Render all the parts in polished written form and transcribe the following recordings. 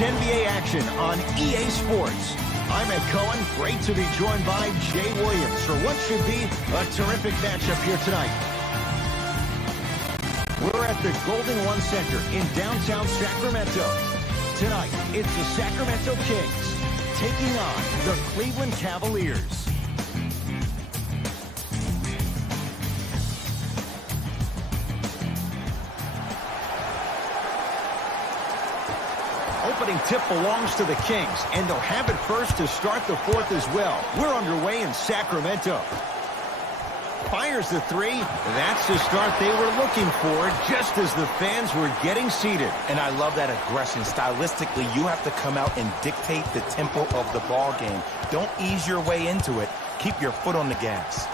NBA action on EA Sports. I'm Ed Cohen. Great to be joined by Jay Williams for what should be a terrific matchup here tonight. We're at the Golden One Center in downtown Sacramento. Tonight, it's the Sacramento Kings taking on the Cleveland Cavaliers. Opening tip belongs to the Kings, and they'll have it first to start the fourth as well. We're underway in Sacramento. Fires the three. That's the start they were looking for, just as the fans were getting seated. And I love that aggression. Stylistically, you have to come out and dictate the tempo of the ball game. Don't ease your way into it. Keep your foot on the gas.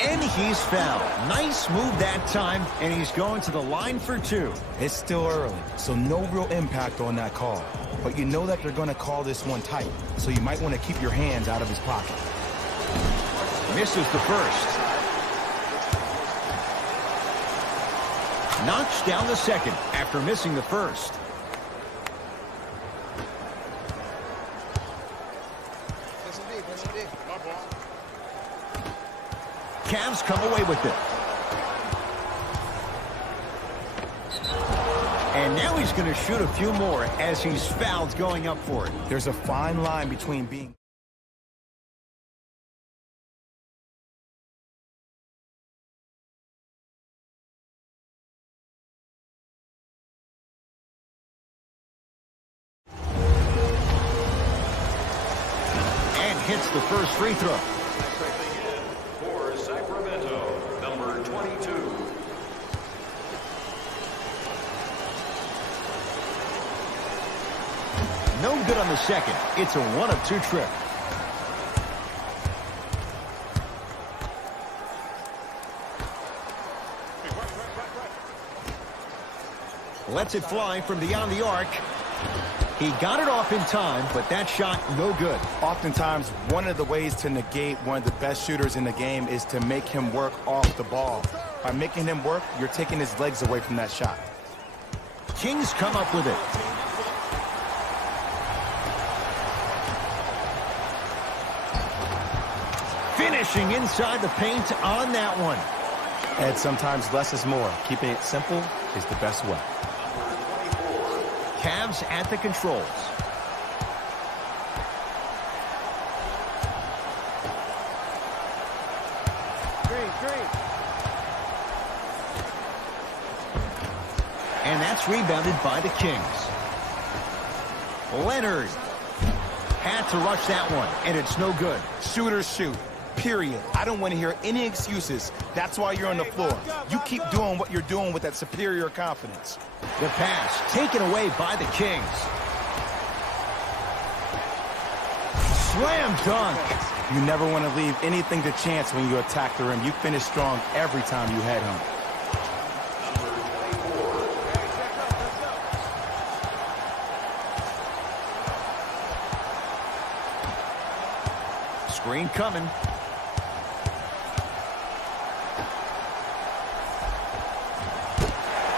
And he's fouled. Nice move that time, and he's going to the line for two. It's still early, so no real impact on that call. But you know that they're going to call this one tight, so you might want to keep your hands out of his pocket. Misses the first. Knocks down the second after missing the first. Cavs come away with it. And now he's going to shoot a few more as he's fouled going up for it. There's a fine line between being... And hits the first free throw. For Sacramento, number 22. No good on the second. It's a 1-of-2 trip. Lets it fly from beyond the arc. He got it off in time, but that shot no good. Oftentimes, one of the ways to negate one of the best shooters in the game is to make him work off the ball. By making him work, you're taking his legs away from that shot. Kings come up with it. Finishing inside the paint on that one. And sometimes less is more. Keeping it simple is the best way. Cavs at the controls. And that's rebounded by the Kings. Leonard had to rush that one, and it's no good. Shooters shoot. Period. I don't want to hear any excuses. That's why you're on the floor. You keep doing what you're doing with that superior confidence. The pass taken away by the Kings. Slam dunk. You never want to leave anything to chance when you attack the rim. You finish strong every time you head home. Screen coming.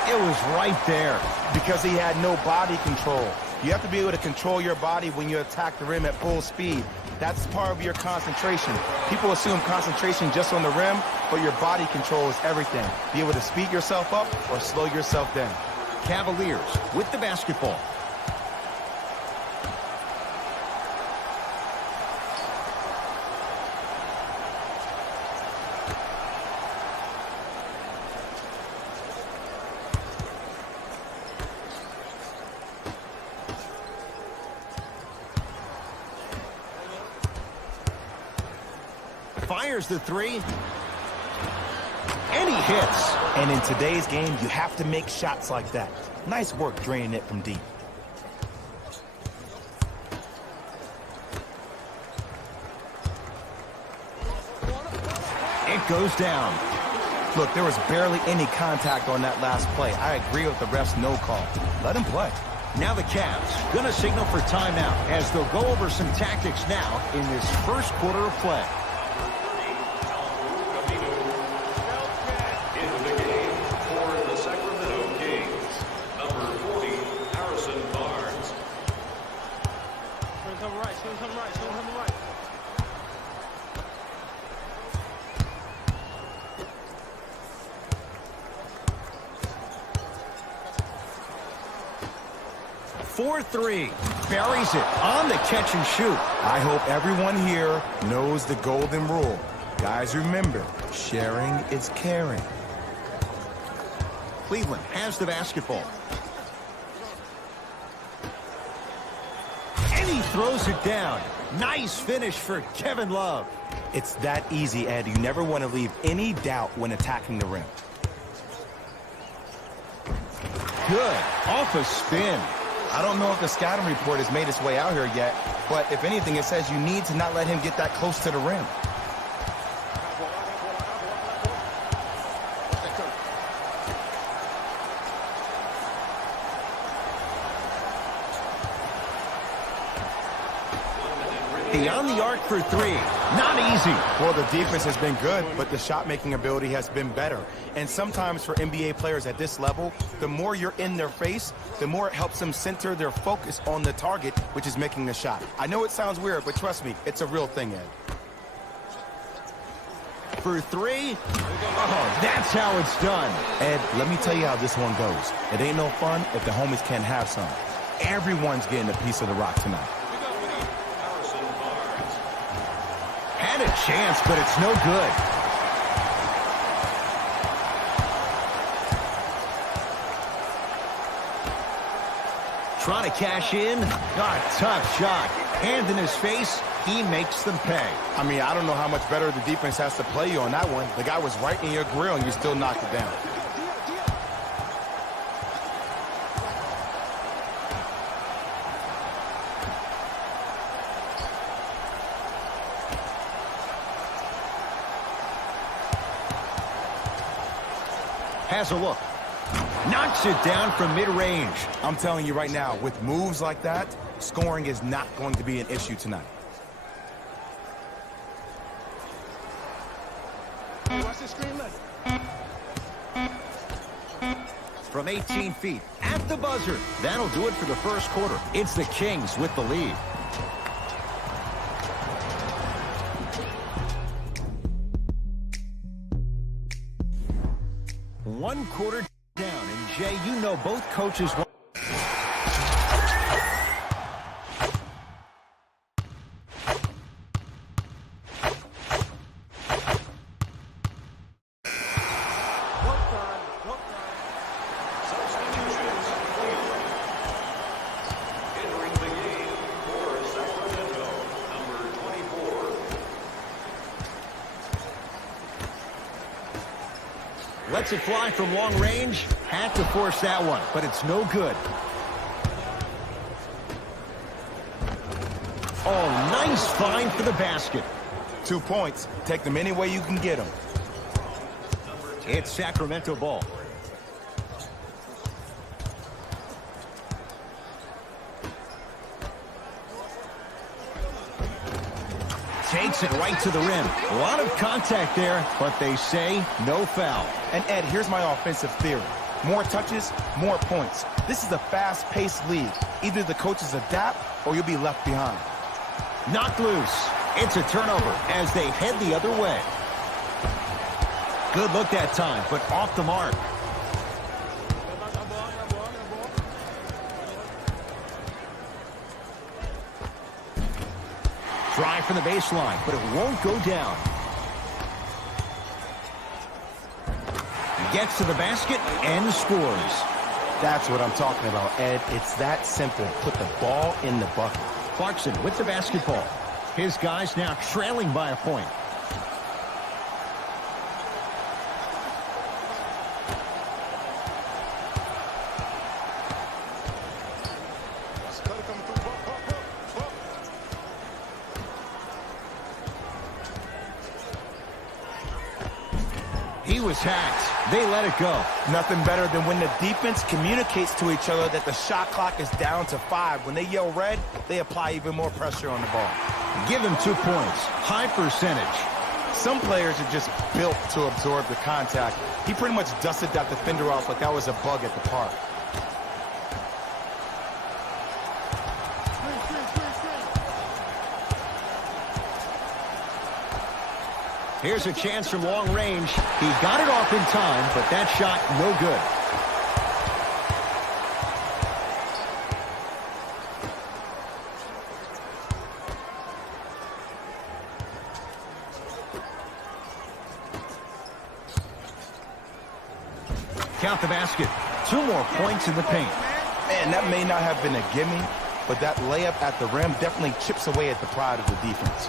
It was right there. Because he had no body control. You have to be able to control your body when you attack the rim at full speed. That's part of your concentration. People assume concentration just on the rim, but your body control is everything. Be able to speed yourself up or slow yourself down. Cavaliers with the basketball. Fires the three. And he hits. And in today's game, you have to make shots like that. Nice work draining it from deep. It goes down. Look, there was barely any contact on that last play. I agree with the ref's no call. Let him play. Now the Cavs going to signal for timeout as they'll go over some tactics now in this first quarter of play. Into the game for the Sacramento Kings, 4-3. Buries it on the catch and shoot. I hope everyone here knows the golden rule. Guys, remember, sharing is caring. Cleveland has the basketball. And he throws it down. Nice finish for Kevin Love. It's that easy, Ed. You never want to leave any doubt when attacking the rim. Good. Off a spin. I don't know if the scouting report has made its way out here yet, but if anything, it says you need to not let him get that close to the rim. On the arc for three. Not easy. Well, the defense has been good, but the shot-making ability has been better. And sometimes for NBA players at this level, the more you're in their face, the more it helps them center their focus on the target, which is making the shot. I know it sounds weird, but trust me, it's a real thing, Ed. For three. Oh, that's how it's done. Ed, let me tell you how this one goes. It ain't no fun if the homies can't have some. Everyone's getting a piece of the rock tonight. Had a chance, but it's no good. Trying to cash in. Tough shot. Hand in his face. He makes them pay. I mean, I don't know how much better the defense has to play you on that one. The guy was right in your grill, and you still knocked it down. Has a look. Knocks it down from mid-range. I'm telling you right now, with moves like that, scoring is not going to be an issue tonight. Watch the screen left. From 18 feet at the buzzer. That'll do it for the first quarter. It's the Kings with the lead. One quarter down, and Jay, you know both coaches want. Lets it fly from long range. Had to force that one, but it's no good. Oh, nice find for the basket. 2 points. Take them any way you can get them. It's Sacramento ball. Takes it right to the rim. A lot of contact there, but they say no foul. And Ed, here's my offensive theory. More touches, more points. This is a fast-paced league. Either the coaches adapt or you'll be left behind. Knocked loose. It's a turnover as they head the other way. Good look that time, but off the mark. Try from the baseline, but it won't go down. Gets to the basket and scores. That's what I'm talking about, Ed. It's that simple. Put the ball in the bucket. Clarkson with the basketball. His guys now trailing by a point. He was hacked. They let it go. Nothing better than when the defense communicates to each other that the shot clock is down to 5. When they yell red, they apply even more pressure on the ball. Give him 2 points. High percentage. Some players are just built to absorb the contact. He pretty much dusted that defender off like that was a bug at the park. Here's a chance from long range. He got it off in time, but that shot no good. Count the basket. 2 more points in the paint. Man, that may not have been a gimme, but that layup at the rim definitely chips away at the pride of the defense.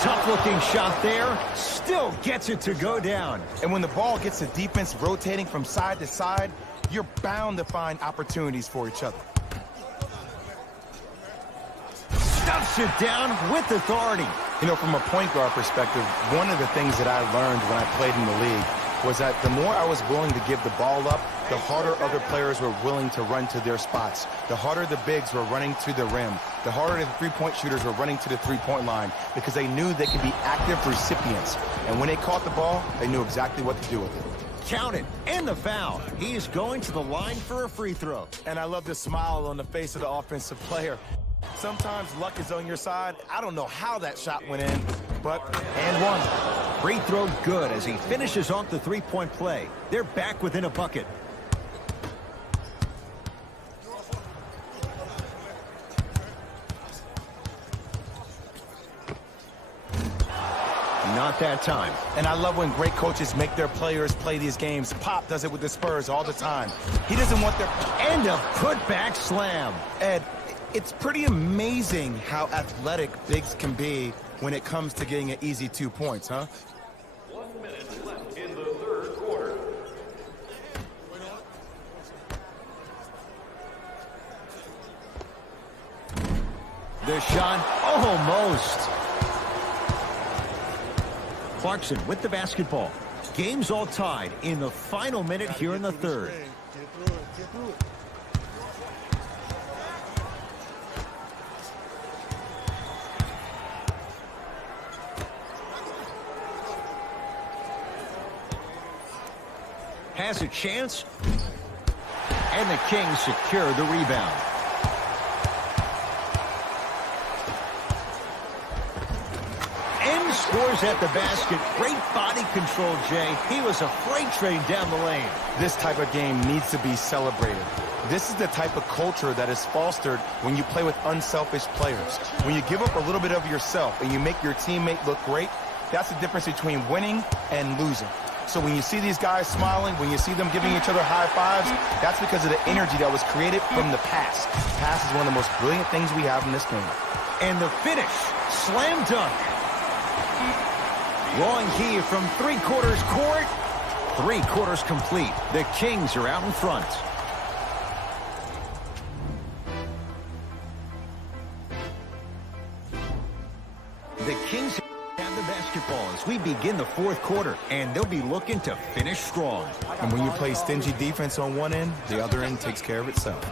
Tough-looking shot there. Still gets it to go down. And when the ball gets the defense rotating from side to side, you're bound to find opportunities for each other. Stuffs it down with authority. You know, from a point guard perspective, one of the things that I learned when I played in the league was that the more I was willing to give the ball up, the harder other players were willing to run to their spots. The harder the bigs were running to the rim. The harder the three-point shooters were running to the three-point line because they knew they could be active recipients. And when they caught the ball, they knew exactly what to do with it. Count it. And the foul. He is going to the line for a free throw. And I love the smile on the face of the offensive player. Sometimes luck is on your side. I don't know how that shot went in, but and one. Free throw good as he finishes off the three-point play. They're back within a bucket. Not that time. And I love when great coaches make their players play these games. Pop does it with the Spurs all the time. He doesn't want their... And a putback slam. Ed, it's pretty amazing how athletic bigs can be when it comes to getting an easy 2 points, huh? 1 minute left in the third quarter. The shot, almost. Clarkson with the basketball. Game's all tied in the final minute here in the third. Get through it. Has a chance. And the Kings secure the rebound. And scores at the basket. Great body control, Jay. He was a freight train down the lane. This type of game needs to be celebrated. This is the type of culture that is fostered when you play with unselfish players. When you give up a little bit of yourself and you make your teammate look great, that's the difference between winning and losing. So when you see these guys smiling, when you see them giving each other high fives, that's because of the energy that was created from the pass. Pass is one of the most brilliant things we have in this game. And the finish, slam dunk. Long key from three-quarters court. 3/4 complete. The Kings are out in front. The Kings have the basketball as we begin the fourth quarter, and they'll be looking to finish strong. And when you play stingy defense on one end, the other end takes care of itself.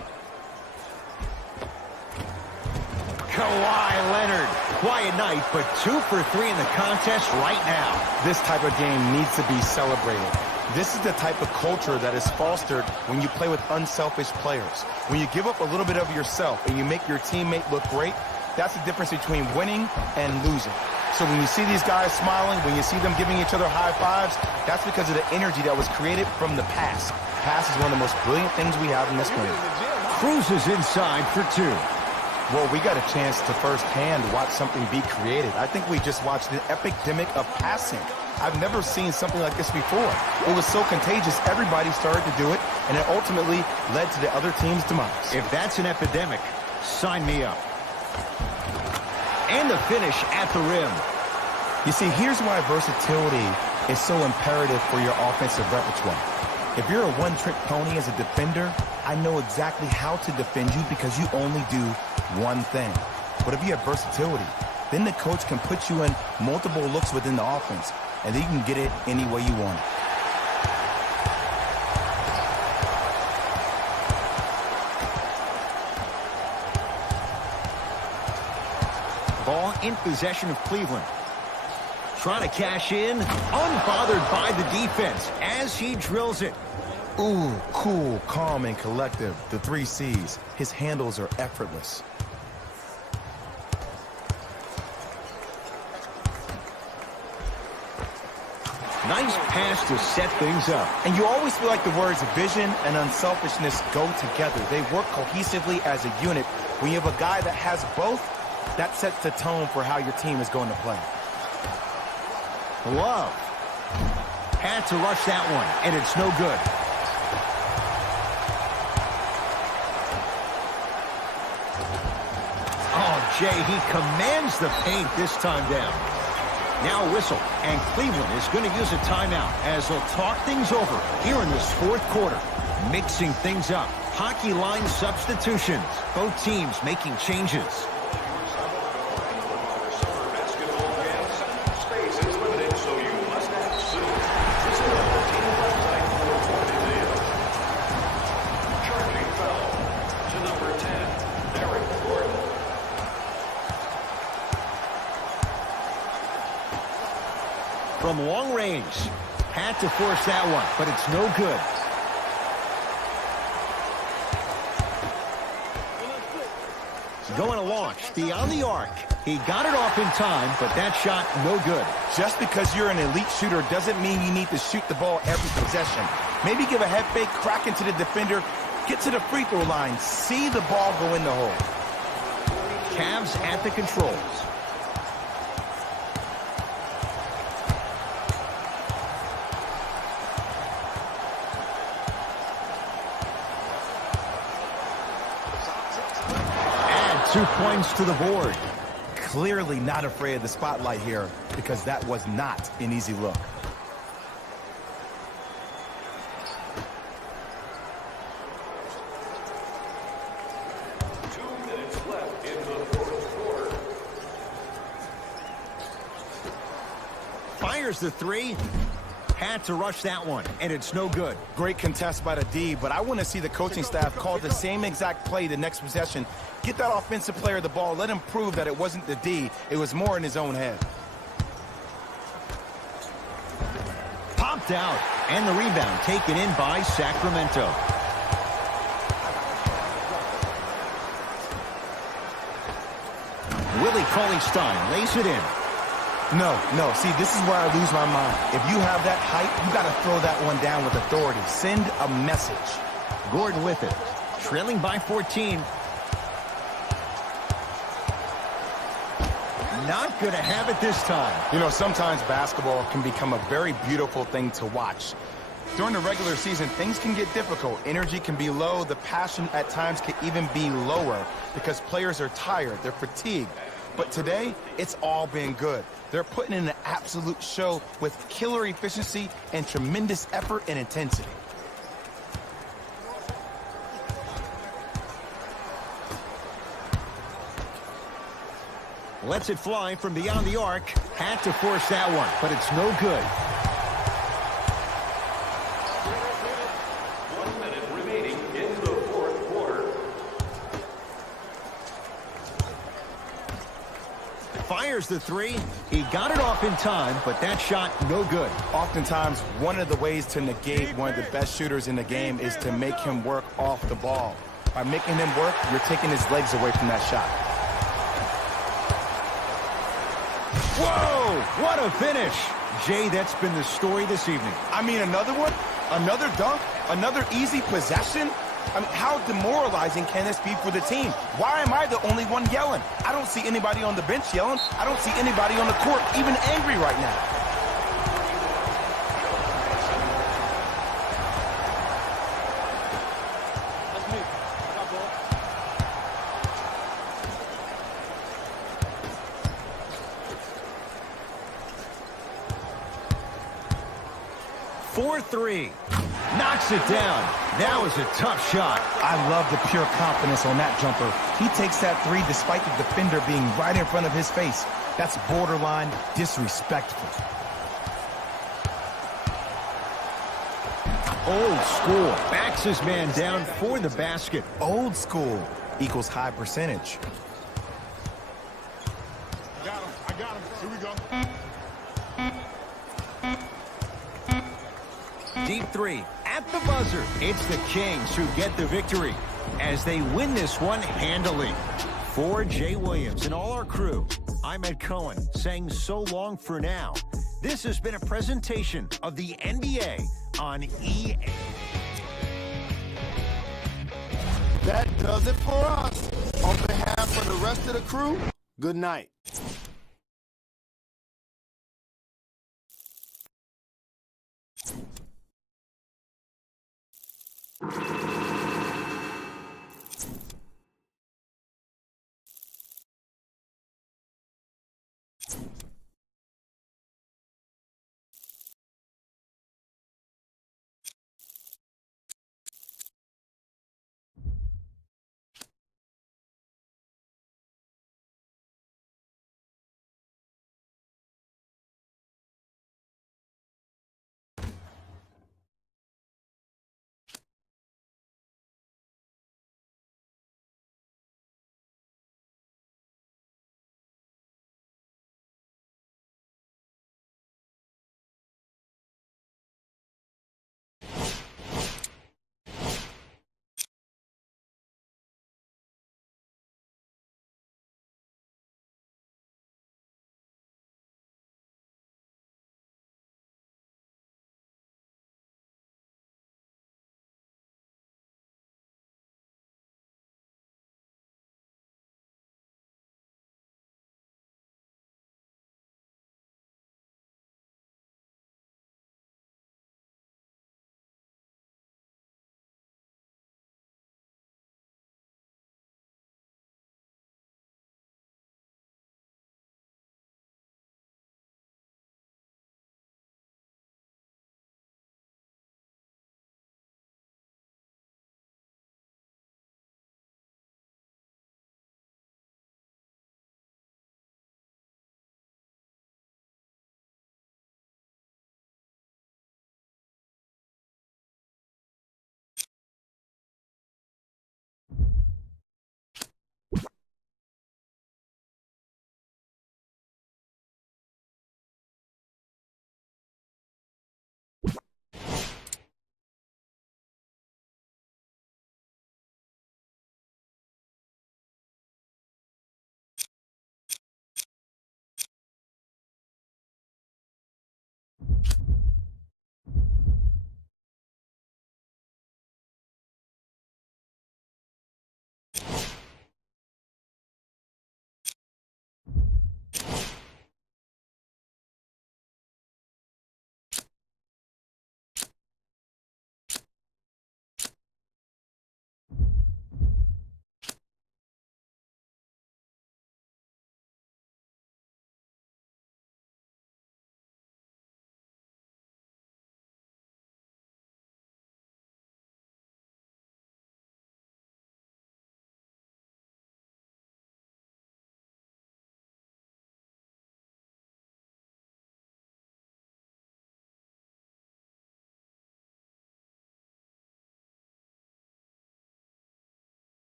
Kawhi Leonard. Quiet night, but 2 for 3 in the contest right now. This type of game needs to be celebrated. This is the type of culture that is fostered when you play with unselfish players. When you give up a little bit of yourself and you make your teammate look great, that's the difference between winning and losing. So when you see these guys smiling, when you see them giving each other high fives, that's because of the energy that was created from the pass. Pass is one of the most brilliant things we have in this game. Cruises inside for 2. Well, we got a chance to firsthand watch something be created. I think we just watched an epidemic of passing. I've never seen something like this before. It was so contagious, everybody started to do it, and it ultimately led to the other team's demise. If that's an epidemic, sign me up. And the finish at the rim. You see, here's why versatility is so imperative for your offensive repertoire. If you're a one-trick pony as a defender, I know exactly how to defend you because you only do one thing. But if you have versatility, then the coach can put you in multiple looks within the offense, and then you can get it any way you want it. Ball in possession of Cleveland. Trying to cash in, unbothered by the defense as he drills it. Ooh, cool, calm, and collective. The 3 C's. His handles are effortless. Nice pass to set things up. And you always feel like the words vision and unselfishness go together. They work cohesively as a unit. When you have a guy that has both, that sets the tone for how your team is going to play. Love. Had to rush that one, and it's no good. Oh, Jay, he commands the paint this time down. Now a whistle, and Cleveland is going to use a timeout as they'll talk things over here in this fourth quarter. Mixing things up. Hockey line substitutions. Both teams making changes. From long range, had to force that one, but it's no good. Going to launch, beyond the arc. He got it off in time, but that shot no good. Just because you're an elite shooter doesn't mean you need to shoot the ball every possession. Maybe give a head fake, crack into the defender, get to the free throw line, see the ball go in the hole. Cavs at the controls. Add 2 points to the board. Clearly not afraid of the spotlight here because that was not an easy look. Fires the three. Had to rush that one, and it's no good. Great contest by the D, but I want to see the coaching staff call the same exact play the next possession. Get that offensive player the ball. Let him prove that it wasn't the D. It was more in his own head. Popped out, and the rebound taken in by Sacramento. Willie Cauley-Stein lays it in. No. See, this is where I lose my mind. If you have that height, you got to throw that one down with authority. Send a message. Gordon with it. Trailing by 14. Not going to have it this time. You know, sometimes basketball can become a very beautiful thing to watch. During the regular season, things can get difficult. Energy can be low. The passion at times can even be lower because players are tired. They're fatigued. But today, it's all been good. They're putting in an absolute show with killer efficiency and tremendous effort and intensity. Lets it fly from beyond the arc. Had to force that one, but it's no good. 1 minute remaining in the fourth quarter. Fires the three. He got it off in time, but that shot no good. Oftentimes, one of the ways to negate one of the best shooters in the game is to make him work off the ball. By making him work, you're taking his legs away from that shot. Whoa, what a finish. Jay, that's been the story this evening. I mean, another one? Another dunk? Another easy possession? I mean, how demoralizing can this be for the team? Why am I the only one yelling? I don't see anybody on the bench yelling. I don't see anybody on the court even angry right now. Three. Knocks it down. That was a tough shot. I love the pure confidence on that jumper. He takes that three despite the defender being right in front of his face. That's borderline disrespectful. Old school. Backs his man down for the basket. Old school equals high percentage. I got him. Here we go. Deep three at the buzzer. It's the Kings who get the victory as they win this one handily. For Jay Williams and all our crew, I'm Ed Cohen saying so long for now. This has been a presentation of the NBA on EA. That does it for us. On behalf of the rest of the crew, good night.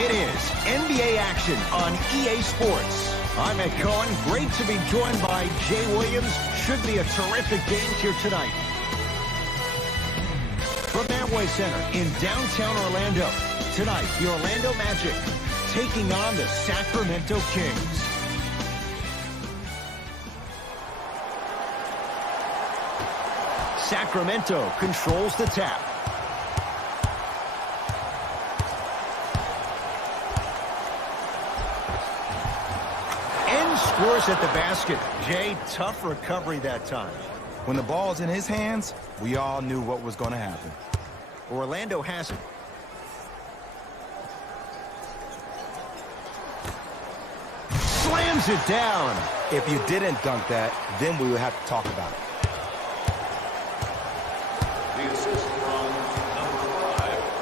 It is NBA action on EA Sports. I'm Ed Cohen. Great to be joined by Jay Williams. Should be a terrific game here tonight. From Amway Center in downtown Orlando. Tonight, the Orlando Magic taking on the Sacramento Kings. Sacramento controls the tap. Scores at the basket. Jay, tough recovery that time. When the ball's in his hands, we all knew what was going to happen. Orlando has it. Slams it down. If you didn't dunk that, then we would have to talk about it. The assist from number 5.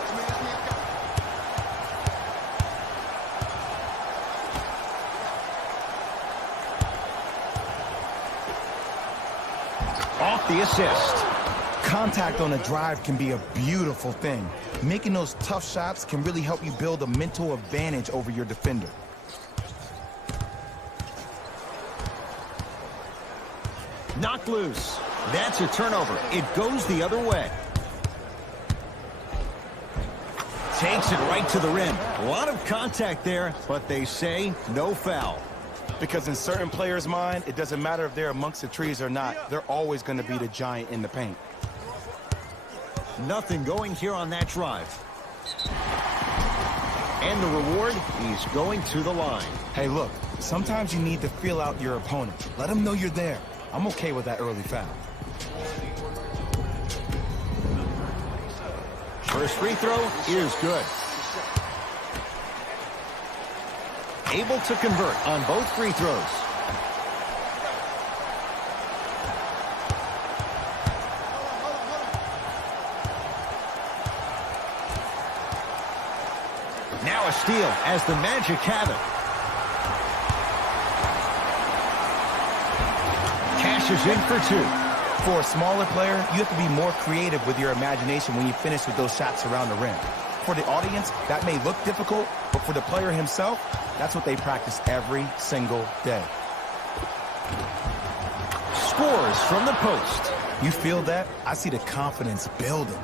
Off the assist. Contact on a drive can be a beautiful thing. Making those tough shots can really help you build a mental advantage over your defender. Knocked loose. That's a turnover. It goes the other way. Takes it right to the rim. A lot of contact there, but they say no foul. Because in certain players' mind, it doesn't matter if they're amongst the trees or not. They're always going to be the giant in the paint. Nothing going here on that drive. And the reward, he's going to the line. Hey, look, sometimes you need to feel out your opponent. Let them know you're there. I'm okay with that early foul. First free throw is good. Able to convert on both free throws. Now a steal as the Magic have it. Cashes in for two. For a smaller player, you have to be more creative with your imagination when you finish with those shots around the rim. For the audience, that may look difficult, but for the player himself, that's what they practice every single day. Scores from the post. You feel that? I see the confidence building.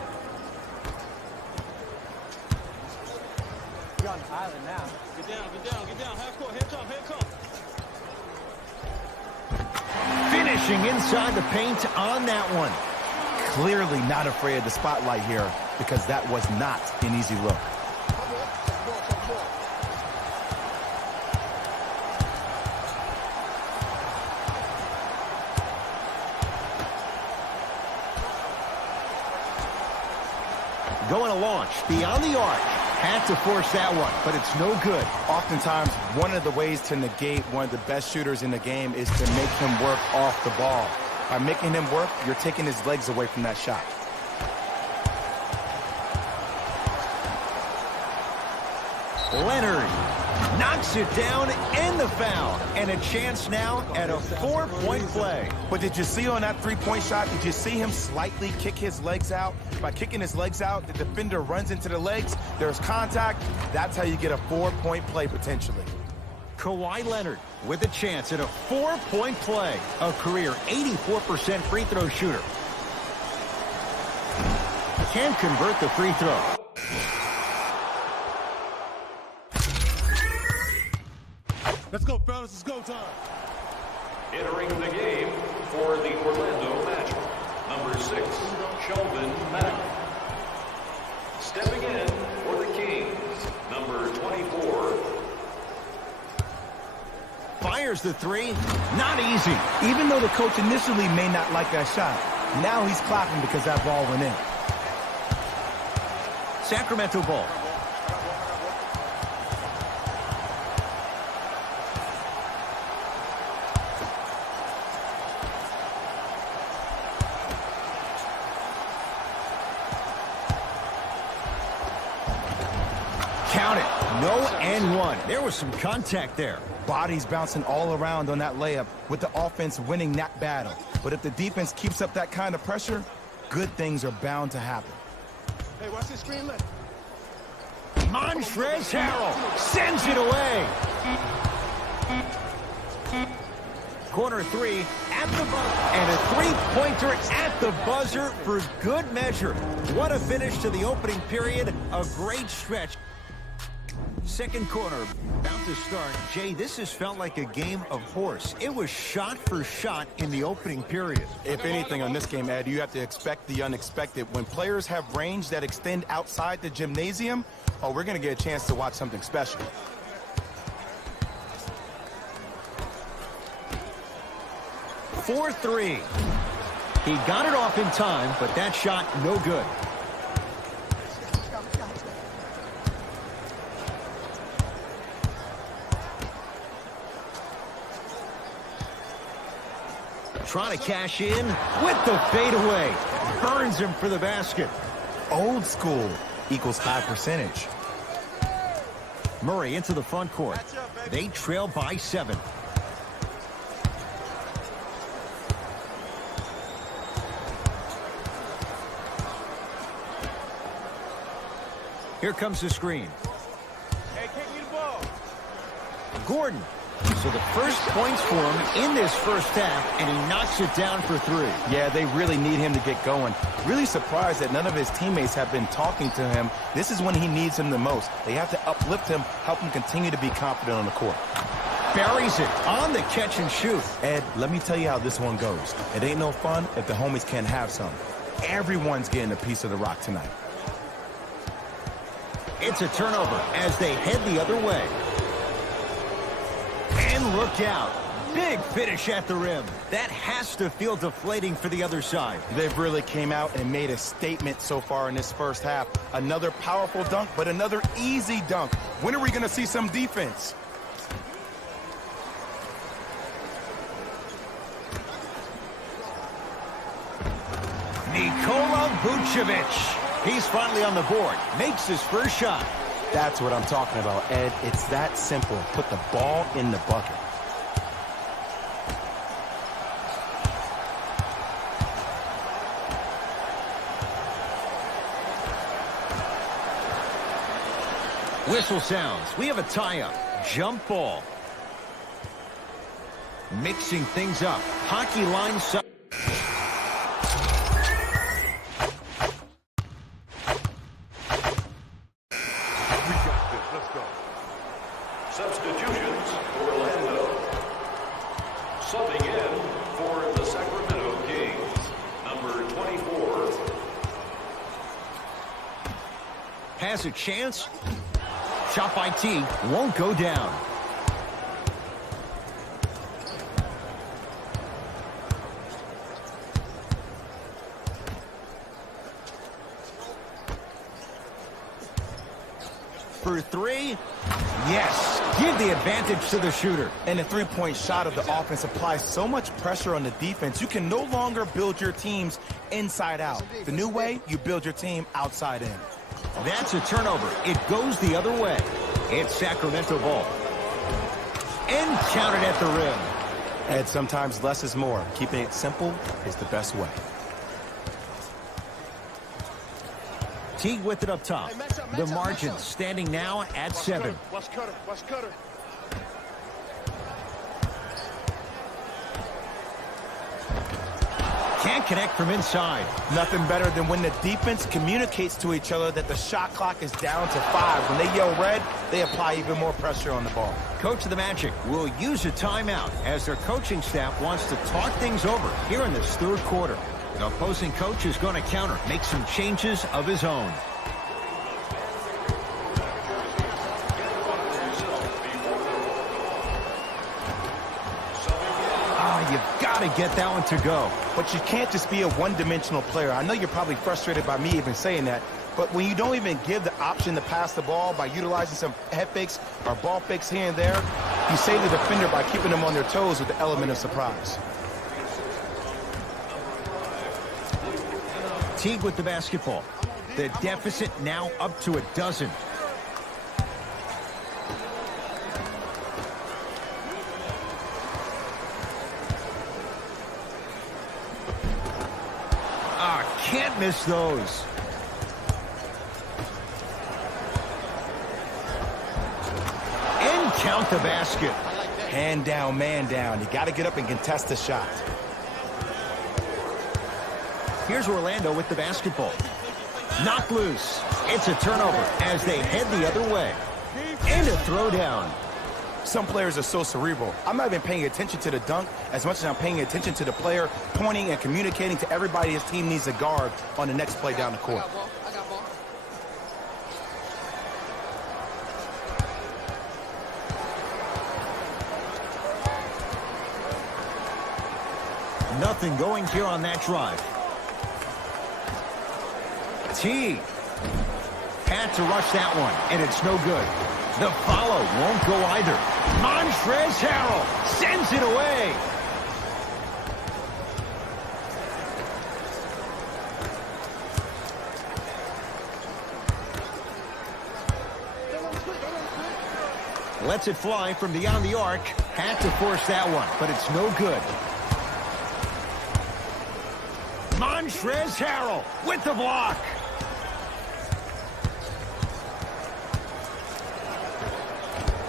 You're on the island now. Get down. Half court, head top. Finishing inside the paint on that one. Clearly not afraid of the spotlight here because that was not an easy look. Going to launch beyond the arc. Had to force that one, but it's no good. Oftentimes, one of the ways to negate one of the best shooters in the game is to make him work off the ball. By making him work, you're taking his legs away from that shot. Leonard knocks it down and the foul. And a chance now at a 4-point play. But did you see on that three-point shot, did you see him slightly kick his legs out? By kicking his legs out, the defender runs into the legs. There's contact. That's how you get a 4-point play potentially. Kawhi Leonard with a chance at a 4-point play. A career 84% free throw shooter. Can convert the free throw. Let's go, fellas. It's go time. Entering the game for the Orlando Magic, number 6, Sheldon Mack. Stepping in for the Kings, number 24. Fires the three. Not easy. Even though the coach initially may not like that shot, now he's clapping because that ball went in. Sacramento ball. Count it. No and one. There was some contact there. Bodies bouncing all around on that layup with the offense winning that battle. But if the defense keeps up that kind of pressure, good things are bound to happen. Hey, watch this screen left. Montrezl Harrell sends it away. Corner three at the buzzer. And a three-pointer at the buzzer for good measure. What a finish to the opening period. A great stretch. Second quarter about to start. Jay, this has felt like a game of horse. It was shot for shot in the opening period. If anything on this game, Ed, you have to expect the unexpected. When players have range that extend outside the gymnasium, oh, we're going to get a chance to watch something special. Four three. He got it off in time, but that shot no good. Trying to cash in with the fadeaway. Burns him for the basket. Old school equals high percentage. Murray into the front court. They trail by 7. Here comes the screen. Hey, kick me the ball. Gordon So the first points for him in this first half, and he knocks it down for 3. Yeah, they really need him to get going. Really surprised that none of his teammates have been talking to him. This is when he needs him the most. They have to uplift him, help him continue to be confident on the court. Buries it on the catch and shoot. Ed, let me tell you how this one goes. It ain't no fun if the homies can't have some. Everyone's getting a piece of the rock tonight. It's a turnover as they head the other way. And look out. Big finish at the rim. That has to feel deflating for the other side. They've really came out and made a statement so far in this first half. Another powerful dunk, but another easy dunk. When are we going to see some defense? Nikola Vucevic. He's finally on the board. Makes his first shot. That's what I'm talking about, Ed. It's that simple. Put the ball in the bucket. Whistle sounds. We have a tie-up. Jump ball. Mixing things up. Hockey line side. Substitutions for Orlando. Subbing in for the Sacramento Kings, number 24. Has a chance. Shot by T. Won't go down. For 3. Yes. Give the advantage to the shooter. And the three-point shot of the offense applies so much pressure on the defense, you can no longer build your teams inside out. The new way, you build your team outside in. That's a turnover. It goes the other way. It's Sacramento ball. And counted at the rim. And sometimes less is more. Keeping it simple is the best way. Teague with it up top. The margin standing now at 7. Watch Cutter. Watch Cutter. Can't connect from inside. Nothing better than when the defense communicates to each other that the shot clock is down to 5. When they yell red, they apply even more pressure on the ball. Coach of the Magic will use a timeout as their coaching staff wants to talk things over here in this third quarter. The opposing coach is going to counter, make some changes of his own. You've got to get that one to go. But you can't just be a one-dimensional player. I know you're probably frustrated by me even saying that, but when you don't even give the option to pass the ball by utilizing some head fakes or ball fakes here and there, you save the defender by keeping them on their toes with the element of surprise. Teague with the basketball. The deficit now up to 12. Can't miss those. And count the basket. Hand down, man down. You got to get up and contest the shot. Here's Orlando with the basketball. Knocked loose. It's a turnover as they head the other way. And a throwdown. Some players are so cerebral. I'm not even paying attention to the dunk as much as I'm paying attention to the player pointing and communicating to everybody his team needs to guard on the next play down the court. I got ball. Nothing going here on that drive. T. Had to rush that one, and it's no good. The follow won't go either. Montrezl Harrell sends it away. Lets it fly from beyond the arc. Had to force that one, but it's no good. Montrezl Harrell with the block.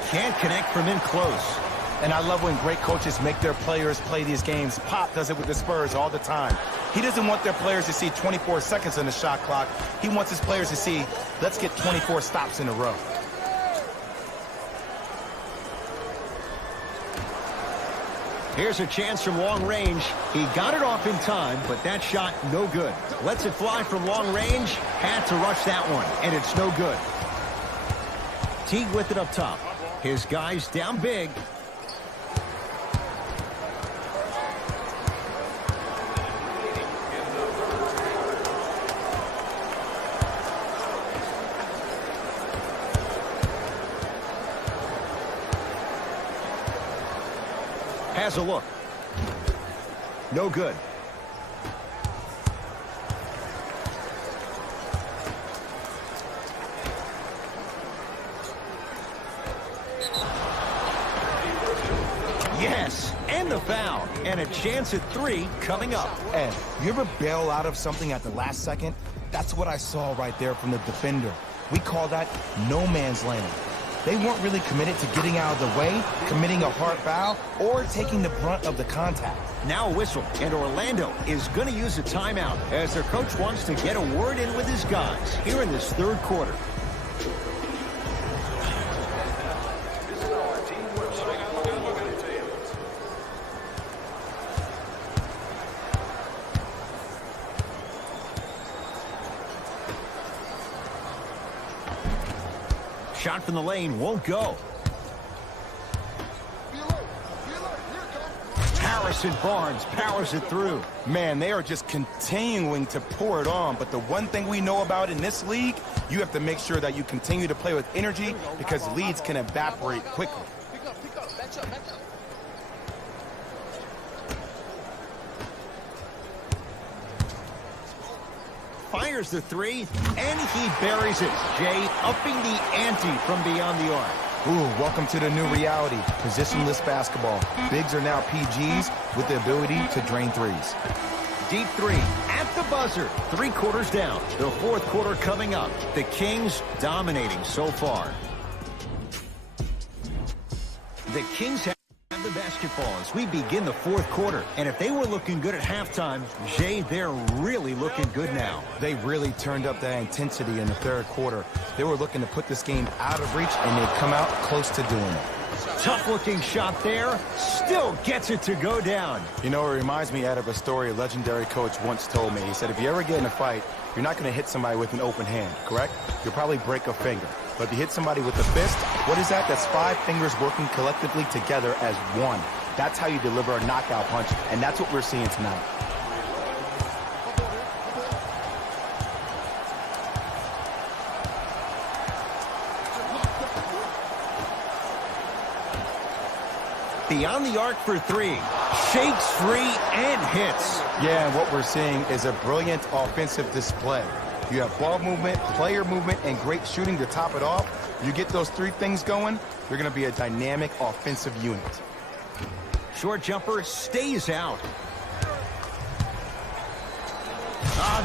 Can't connect from in close. And I love when great coaches make their players play these games. Pop does it with the Spurs all the time. He doesn't want their players to see 24 seconds on the shot clock. He wants his players to see, let's get 24 stops in a row. Here's a chance from long range. He got it off in time, but that shot no good. Lets it fly from long range. Had to rush that one, and it's no good. Teague with it up top. His guys down big. Has a look. No good. Yes, and the foul. And a chance at 3 coming up. Ed, you ever bail out of something at the last second? That's what I saw right there from the defender. We call that no man's land. They weren't really committed to getting out of the way, committing a hard foul, or taking the brunt of the contact. Now a whistle, and Orlando is going to use a timeout as their coach wants to get a word in with his guys here in this third quarter. Shot from the lane won't go. Harrison Barnes powers it through. Man, they are just continuing to pour it on. But the one thing we know about in this league, you have to make sure that you continue to play with energy because leads can evaporate quickly. Pick up, back up. Fires the 3, and he buries it. Jay upping the ante from beyond the arc. Ooh, welcome to the new reality. Positionless basketball. Bigs are now PGs with the ability to drain threes. Deep 3 at the buzzer. 3 quarters down. The fourth quarter coming up. The Kings dominating so far. The Kings have the basketball as we begin the fourth quarter. And if they were looking good at halftime, Jay, they're really looking good now. They really turned up that intensity in the third quarter. They were looking to put this game out of reach, and they've come out close to doing it. Tough-looking shot there. Still gets it to go down. You know, it reminds me out of a story a legendary coach once told me. He said, if you ever get in a fight, you're not going to hit somebody with an open hand, correct? You'll probably break a finger. But if you hit somebody with a fist, what is that? That's 5 fingers working collectively together as one. That's how you deliver a knockout punch, and that's what we're seeing tonight. Beyond the arc for 3. Shakes free and hits. Yeah, and what we're seeing is a brilliant offensive display. You have ball movement, player movement, and great shooting to top it off. You get those 3 things going, you're going to be a dynamic offensive unit. Short jumper stays out.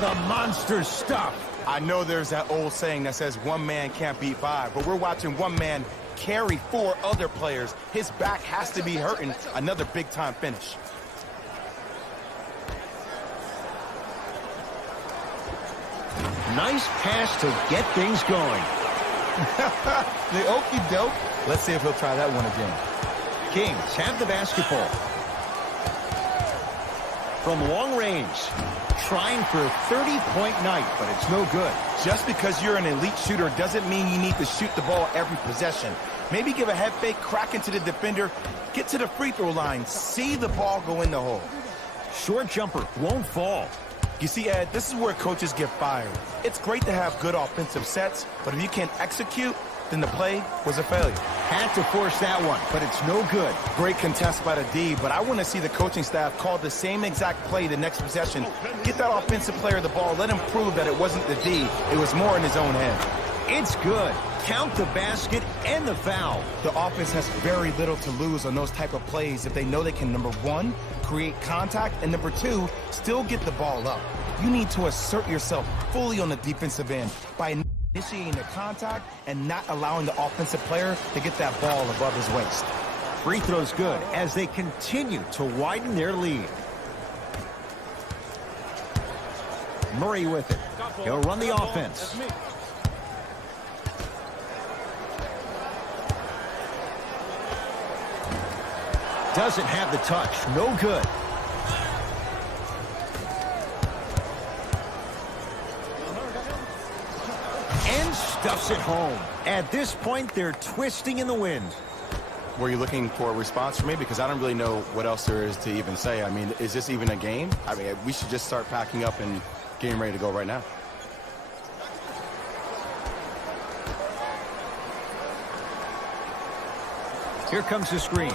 The monster stuff. I know there's that old saying that says one man can't beat 5, but we're watching one man carry 4 other players. His back has to be hurting. Another big-time finish. Nice pass to get things going. The okie doke. Let's see if he'll try that one again. Kings have the basketball. From long range, trying for a 30-point night, but it's no good. Just because you're an elite shooter doesn't mean you need to shoot the ball every possession. Maybe give a head fake, crack into the defender, get to the free throw line, see the ball go in the hole. Short jumper won't fall. You see, Ed, this is where coaches get fired. It's great to have good offensive sets, but if you can't execute, then the play was a failure. Had to force that one, but it's no good. Great contest by the D, but I want to see the coaching staff call the same exact play the next possession. Get that offensive player the ball, let him prove that it wasn't the D, it was more in his own head. It's good. Count the basket and the foul. The offense has very little to lose on those type of plays if they know they can, number 1, create contact, and number 2, still get the ball up. You need to assert yourself fully on the defensive end by initiating the contact and not allowing the offensive player to get that ball above his waist. free throw's good as they continue to widen their lead. Murray with it. He'll run the offense. Doesn't have the touch. No good. And stuffs it home. At this point, they're twisting in the wind. Were you looking for a response from me? Because I don't really know what else there is to even say. I mean, is this even a game? I mean, we should just start packing up and getting ready to go right now. Here comes the screen.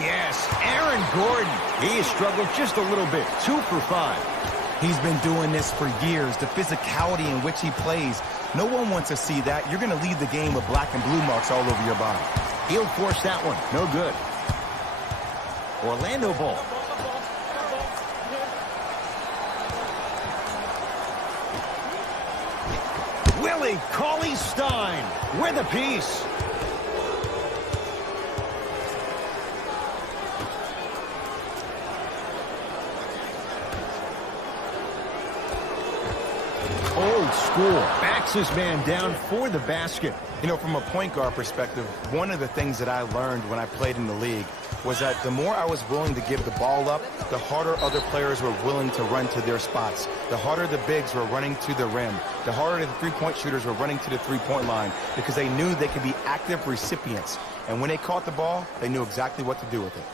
Yes, Aaron Gordon. He has struggled just a little bit. 2 for 5. He's been doing this for years. The physicality in which he plays. No one wants to see that. You're going to leave the game with black and blue marks all over your body. He'll force that one. No good. Orlando ball. Willie Cauley-Stein with a piece. Old school. Backs his man down for the basket. You know, from a point guard perspective, one of the things that I learned when I played in the league was that the more I was willing to give the ball up, the harder other players were willing to run to their spots. The harder the bigs were running to the rim. The harder the three-point shooters were running to the three-point line because they knew they could be active recipients. And when they caught the ball, they knew exactly what to do with it.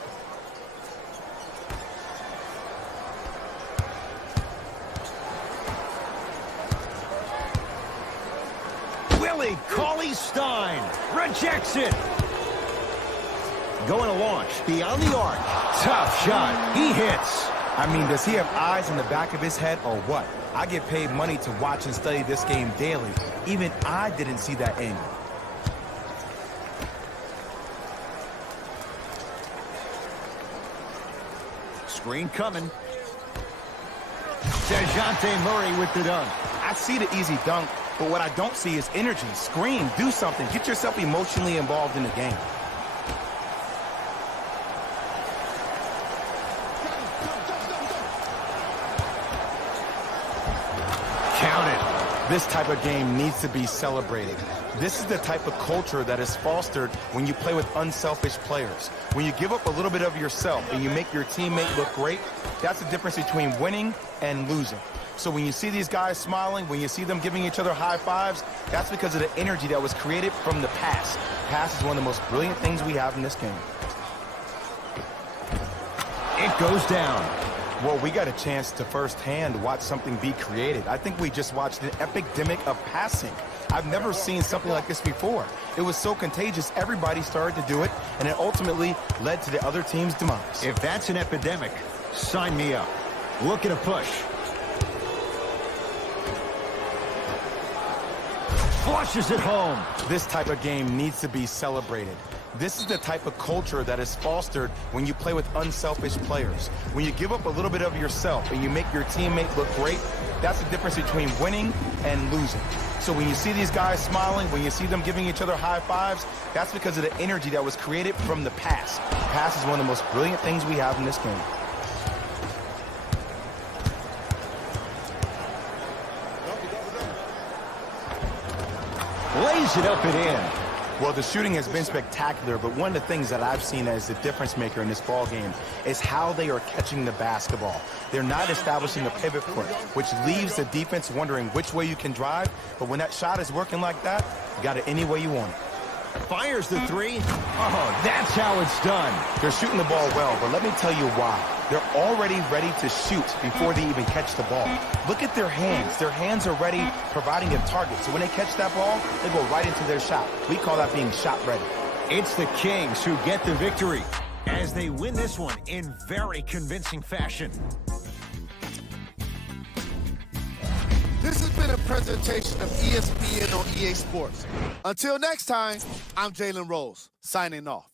Willie Cauley-Stein rejects it. Going to launch beyond the arc. Tough shot. He hits. I mean, does he have eyes in the back of his head or what? I get paid money to watch and study this game daily. Even I didn't see that angle. Screen coming. DeJounte Murray with the dunk. I see the easy dunk, but what I don't see is energy. Scream, do something. Get yourself emotionally involved in the game. Count it. This type of game needs to be celebrated. This is the type of culture that is fostered when you play with unselfish players. When you give up a little bit of yourself and you make your teammate look great, that's the difference between winning and losing. So when you see these guys smiling, when you see them giving each other high fives, that's because of the energy that was created from the pass. Pass is one of the most brilliant things we have in this game. It goes down. Well, we got a chance to firsthand watch something be created. I think we just watched an epidemic of passing. I've never seen something like this before. It was so contagious, everybody started to do it, and it ultimately led to the other team's demise. If that's an epidemic, sign me up. Look at a push. Flushes it home. This type of game needs to be celebrated. This is the type of culture that is fostered when you play with unselfish players. When you give up a little bit of yourself and you make your teammate look great, that's the difference between winning and losing. So when you see these guys smiling, when you see them giving each other high fives, that's because of the energy that was created from the pass. Pass is one of the most brilliant things we have in this game. Lays it up and in. Well, the shooting has been spectacular, but one of the things that I've seen as the difference maker in this ball game is how they are catching the basketball. They're not establishing a pivot foot, which leaves the defense wondering which way you can drive. But when that shot is working like that, you got it any way you want it. Fires the three. Oh, that's how it's done. They're shooting the ball well, but let me tell you why. They're already ready to shoot before they even catch the ball. Look at their hands. Their hands are ready, providing a target. So when they catch that ball, they go right into their shot. We call that being shot ready. It's the Kings who get the victory as they win this one in very convincing fashion. This has been a presentation of ESPN on EA Sports. Until next time, I'm Jalen Rose, signing off.